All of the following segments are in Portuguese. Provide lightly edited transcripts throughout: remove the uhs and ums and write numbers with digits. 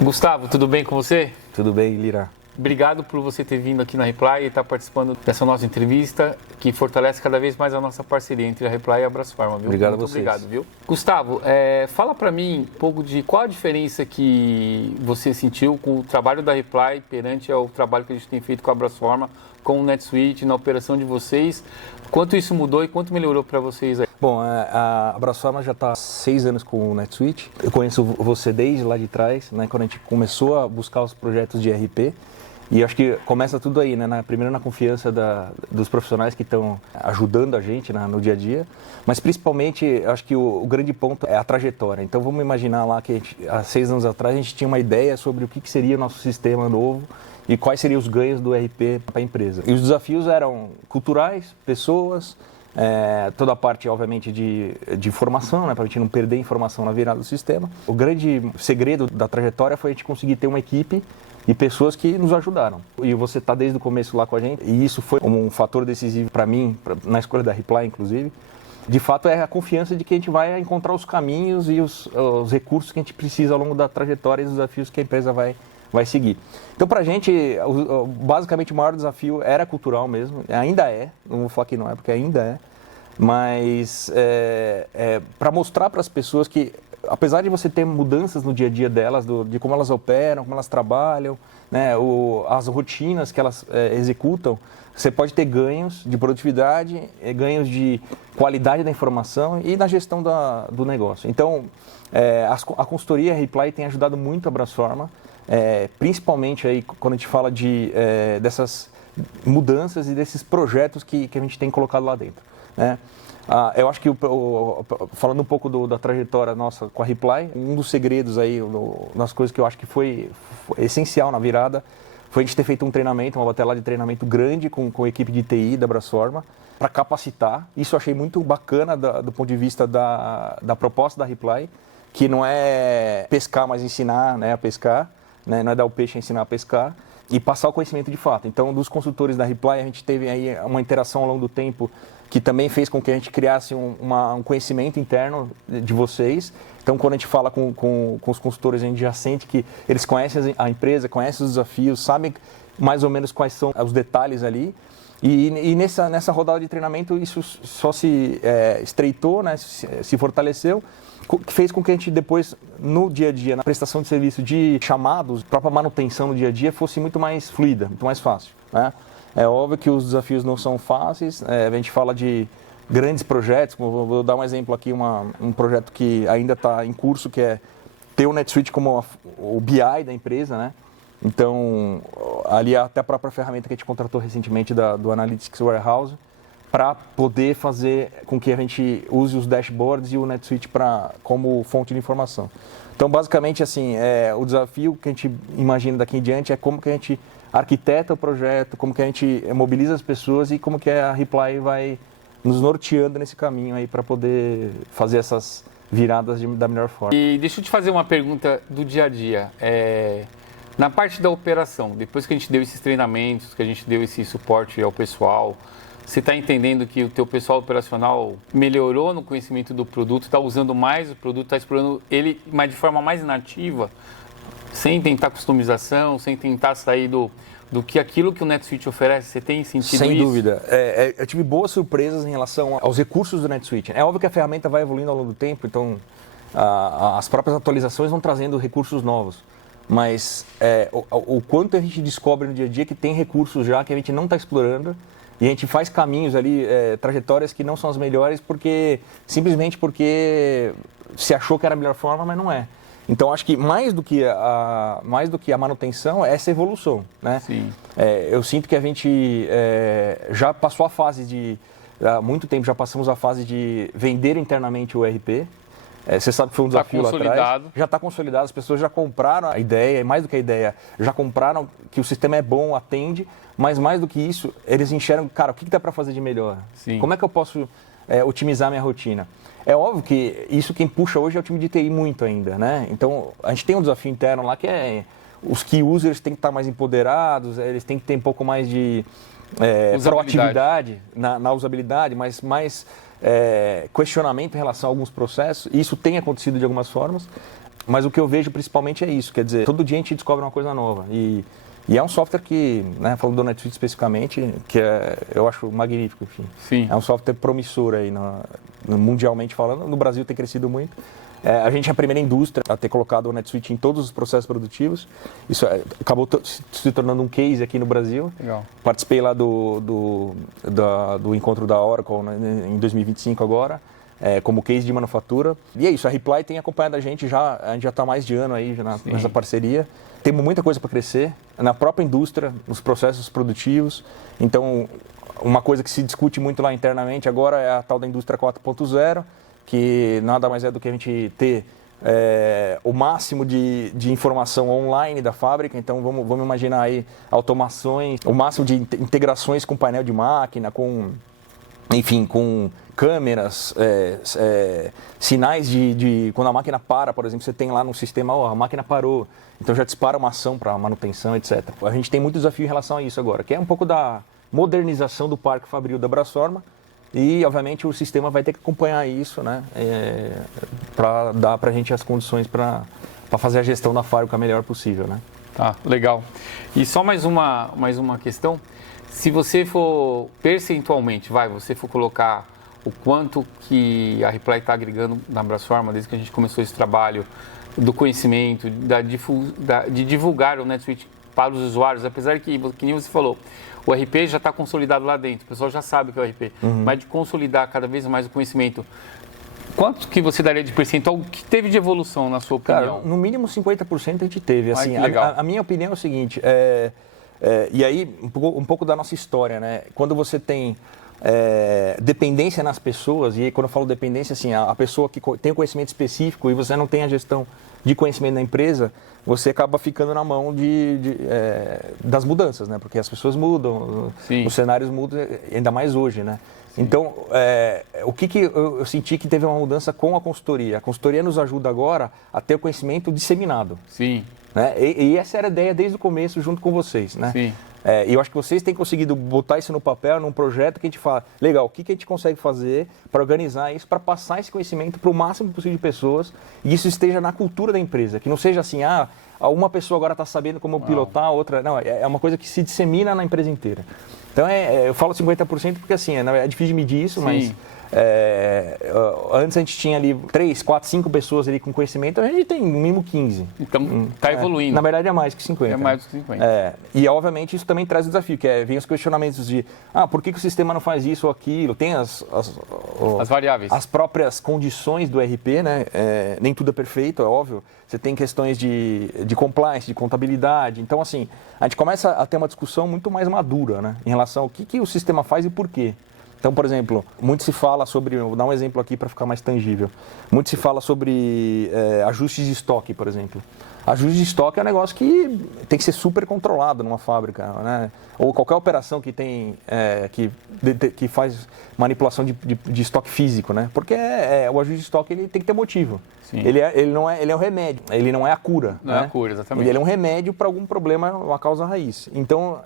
Gustavo, tudo bem com você? Tudo bem, Lira? Obrigado por você ter vindo aqui na Reply e estar participando dessa nossa entrevista, que fortalece cada vez mais a nossa parceria entre a Reply e a Abraçfarma, viu? Obrigado Muito a vocês. obrigado, viu? Gustavo, fala para mim um pouco de qual a diferença que você sentiu com o trabalho da Reply perante ao trabalho que a gente tem feito com a Abrafarma, com o NetSuite, na operação de vocês. Quanto isso mudou e quanto melhorou para vocês aí? Bom, a Abrafarma já está há 6 anos com o NetSuite. Eu conheço você desde lá de trás, né, quando a gente começou a buscar os projetos de RP. E acho que começa tudo aí, né? Primeiro na confiança dos profissionais que estão ajudando a gente no dia a dia, mas principalmente acho que o grande ponto é a trajetória. Então vamos imaginar lá que há 6 anos atrás a gente tinha uma ideia sobre o que seria o nosso sistema novo e quais seriam os ganhos do RP para a empresa. E os desafios eram culturais, pessoas, toda a parte, obviamente, de informação, né, para a gente não perder informação na virada do sistema. O grande segredo da trajetória foi a gente conseguir ter uma equipe e pessoas que nos ajudaram. E você está desde o começo lá com a gente, e isso foi um fator decisivo para mim, na escolha da Reply, inclusive. De fato, é a confiança de que a gente vai encontrar os caminhos e os recursos que a gente precisa ao longo da trajetória e os desafios que a empresa vai seguir. Então, para a gente, basicamente, o maior desafio era cultural mesmo, ainda é, não vou falar que não é, porque ainda é, mas para mostrar para as pessoas que, apesar de você ter mudanças no dia a dia delas, de como elas operam, como elas trabalham, né, as rotinas que elas executam, você pode ter ganhos de produtividade, ganhos de qualidade da informação e na gestão do negócio. Então, a consultoria Reply tem ajudado muito a Abrafarma, principalmente aí quando a gente fala dessas mudanças e desses projetos que a gente tem colocado lá dentro, né? Eu acho que, falando um pouco da trajetória nossa com a Reply, um dos segredos aí, das coisas que eu acho que foi essencial na virada, foi a gente ter feito um treinamento, uma bateria de treinamento grande com a equipe de TI da Abrafarma, para capacitar. Isso eu achei muito bacana do ponto de vista da proposta da Reply, que não é pescar, mas ensinar, né, a pescar, né, não é dar o peixe e ensinar a pescar, e passar o conhecimento de fato. Então, dos consultores da Reply, a gente teve aí uma interação ao longo do tempo que também fez com que a gente criasse um conhecimento interno de vocês. Então, quando a gente fala com os consultores, a gente já sente que eles conhecem a empresa, conhecem os desafios, sabem mais ou menos quais são os detalhes ali. E nessa rodada de treinamento, isso só se estreitou, né, se fortaleceu, que fez com que a gente depois, no dia a dia, na prestação de serviço de chamados, a própria manutenção no dia a dia, fosse muito mais fluida, muito mais fácil, né? É óbvio que os desafios não são fáceis, a gente fala de grandes projetos, vou dar um exemplo aqui, um projeto que ainda está em curso, que é ter o NetSuite como o BI da empresa, né? Então, ali até a própria ferramenta que a gente contratou recentemente do Analytics Warehouse, para poder fazer com que a gente use os dashboards e o NetSuite como fonte de informação. Então, basicamente, assim, o desafio que a gente imagina daqui em diante é como que a gente arquiteta o projeto, como que a gente mobiliza as pessoas e como que a Reply vai nos norteando nesse caminho aí para poder fazer essas viradas da melhor forma. E deixa eu te fazer uma pergunta do dia a dia. Na parte da operação, depois que a gente deu esses treinamentos, que a gente deu esse suporte ao pessoal, você está entendendo que o teu pessoal operacional melhorou no conhecimento do produto, está usando mais o produto, está explorando ele, mas de forma mais nativa, sem tentar customização, sem tentar sair do que aquilo que o NetSuite oferece? Você tem sentido isso? Sem dúvida. Eu tive boas surpresas em relação aos recursos do NetSuite. É óbvio que a ferramenta vai evoluindo ao longo do tempo, então as próprias atualizações vão trazendo recursos novos. Mas o quanto a gente descobre no dia a dia que tem recursos já que a gente não está explorando e a gente faz caminhos ali, trajetórias que não são as melhores simplesmente porque se achou que era a melhor forma, mas não é. Então, acho que mais do que a manutenção é essa evolução, né? Sim. Eu sinto que a gente já passou a fase há muito tempo já passamos a fase de vender internamente o ERP. Você sabe que foi um desafio lá atrás. Já está consolidado, as pessoas já compraram a ideia, e mais do que a ideia, já compraram que o sistema é bom, atende, mas mais do que isso, eles enxergam, cara, o que dá para fazer de melhor? Sim. Como é que eu posso otimizar minha rotina? É óbvio que isso quem puxa hoje é o time de TI muito ainda, né? Então, a gente tem um desafio interno lá que os key users têm que estar mais empoderados, eles têm que ter um pouco mais de proatividade na usabilidade, mas mais questionamento em relação a alguns processos. Isso tem acontecido de algumas formas. Mas o que eu vejo principalmente é isso, quer dizer, todo dia a gente descobre uma coisa nova. E é um software que, né, falando do NetSuite especificamente, que eu acho magnífico, enfim. Sim. É um software promissor aí, mundialmente falando. No Brasil tem crescido muito. A gente é a primeira indústria a ter colocado o NetSuite em todos os processos produtivos. Isso acabou se tornando um case aqui no Brasil. Legal. Participei lá do encontro da Oracle, né, em 2025 agora, como case de manufatura. E é isso, a Reply tem acompanhado a gente já está há mais de ano aí nessa parceria. Temos muita coisa para crescer na própria indústria, nos processos produtivos. Então, uma coisa que se discute muito lá internamente agora é a tal da indústria 4.0, que nada mais é do que a gente ter o máximo de informação online da fábrica. Então, vamos imaginar aí automações, o máximo de integrações com painel de máquina, com câmeras, sinais de quando a máquina para, por exemplo, você tem lá no sistema, a máquina parou, então já dispara uma ação para manutenção, etc. A gente tem muito desafio em relação a isso agora, que é um pouco da modernização do parque fabril da Brasforma. E, obviamente, o sistema vai ter que acompanhar isso, né, para dar para a gente as condições para fazer a gestão da fábrica melhor possível, né? Tá, legal. E só mais uma questão. Se você for percentualmente, você for colocar o quanto que a Reply está agregando na Brasforma desde que a gente começou esse trabalho do conhecimento, de divulgar o NetSuite para os usuários, apesar que nem você falou, o RP já está consolidado lá dentro, o pessoal já sabe o que é o RP, mas de consolidar cada vez mais o conhecimento, quanto que você daria de percentual, o que teve de evolução na sua opinião? Cara, no mínimo 50% a gente teve. Assim, a minha opinião é o seguinte, e aí um pouco da nossa história, né? Quando você tem dependência nas pessoas, e aí, quando eu falo dependência, assim, a pessoa que tem o conhecimento específico e você não tem a gestão de conhecimento da empresa, você acaba ficando na mão das mudanças, né? Porque as pessoas mudam, os cenários mudam, ainda mais hoje, né? Sim. Então, o que eu senti que teve uma mudança com a consultoria? A consultoria nos ajuda agora a ter o conhecimento disseminado. Sim. Né? E essa era a ideia desde o começo, junto com vocês, né? Sim. E eu acho que vocês têm conseguido botar isso no papel, num projeto que a gente fala, legal, o que a gente consegue fazer para organizar isso, para passar esse conhecimento para o máximo possível de pessoas e isso esteja na cultura da empresa, que não seja assim, uma pessoa agora está sabendo como pilotar, outra... Não, é uma coisa que se dissemina na empresa inteira. Então, eu falo 50% porque assim, é difícil de medir isso, sim, mas... antes a gente tinha ali 3, 4, 5 pessoas ali com conhecimento, a gente tem no mínimo 15. Então está evoluindo. Na verdade é mais que 50. É mais do que 50. E obviamente isso também traz o desafio, que vem os questionamentos de por que o sistema não faz isso ou aquilo, tem as variáveis. As próprias condições do RP, né? Nem tudo é perfeito, é óbvio. Você tem questões de compliance, de contabilidade. Então, assim, a gente começa a ter uma discussão muito mais madura, né? Em relação ao que o sistema faz e por quê. Então, por exemplo, muito se fala sobre, vou dar um exemplo aqui para ficar mais tangível, muito se fala sobre ajustes de estoque, por exemplo. Ajuste de estoque é um negócio que tem que ser super controlado numa fábrica, né? Ou qualquer operação que tem, que faz manipulação de estoque físico, né? Porque o ajuste de estoque ele tem que ter motivo. Sim. Ele é um remédio, ele não é a cura. Não né? é a cura, exatamente. Ele é um remédio para algum problema, uma causa raiz. Então,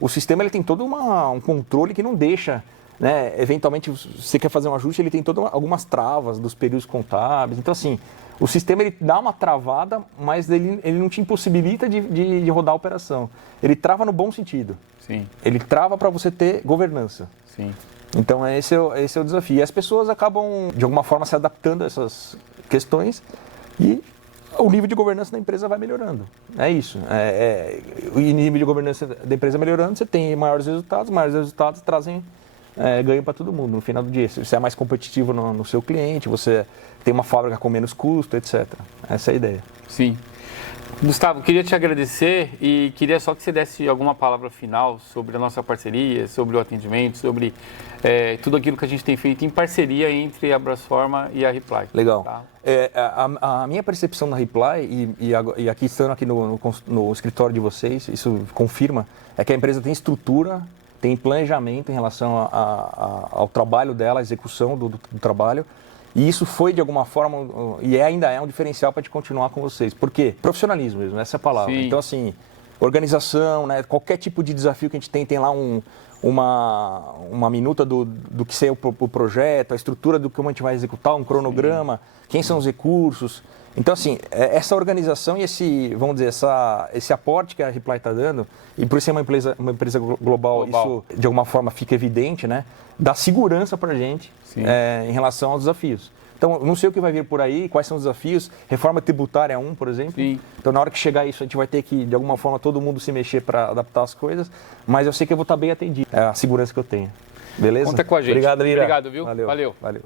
o sistema ele tem todo um controle que não deixa... Né? Eventualmente, você quer fazer um ajuste, ele tem algumas travas dos períodos contábeis. Então, assim, o sistema ele dá uma travada, mas ele não te impossibilita de rodar a operação. Ele trava no bom sentido. Sim. Ele trava para você ter governança. Sim. Então, esse é o desafio. E as pessoas acabam, de alguma forma, se adaptando a essas questões e o nível de governança da empresa vai melhorando. É isso. O nível de governança da empresa melhorando, você tem maiores resultados trazem ganho para todo mundo no final do dia. Você é mais competitivo no seu cliente, você tem uma fábrica com menos custo, etc. Essa é a ideia. Sim. Gustavo, queria te agradecer e queria só que você desse alguma palavra final sobre a nossa parceria, sobre o atendimento, sobre tudo aquilo que a gente tem feito em parceria entre a Brasforma e a Reply. Legal. Tá? A minha percepção da Reply, e aqui estando aqui no escritório de vocês, isso confirma, é que a empresa tem estrutura, tem planejamento em relação ao trabalho dela, à execução do trabalho. E isso foi, de alguma forma, e ainda é um diferencial para a gente continuar com vocês. Por quê? Profissionalismo mesmo, essa é a palavra. Sim. Então, assim, organização, né? Qualquer tipo de desafio que a gente tem lá uma minuta do que ser o projeto, a estrutura do como a gente vai executar, um cronograma, quem são os recursos. Então, assim, essa organização e vamos dizer, esse aporte que a Reply está dando, e por ser uma empresa global, isso de alguma forma fica evidente, né? Dá segurança para a gente em relação aos desafios. Então, não sei o que vai vir por aí, quais são os desafios. Reforma tributária é um, por exemplo. Sim. Então, na hora que chegar isso, a gente vai ter que, de alguma forma, todo mundo se mexer para adaptar as coisas. Mas eu sei que eu vou estar bem atendido. É a segurança que eu tenho. Beleza? Conta com a gente. Obrigado, Lira. Obrigado, viu? Valeu. Valeu. Valeu.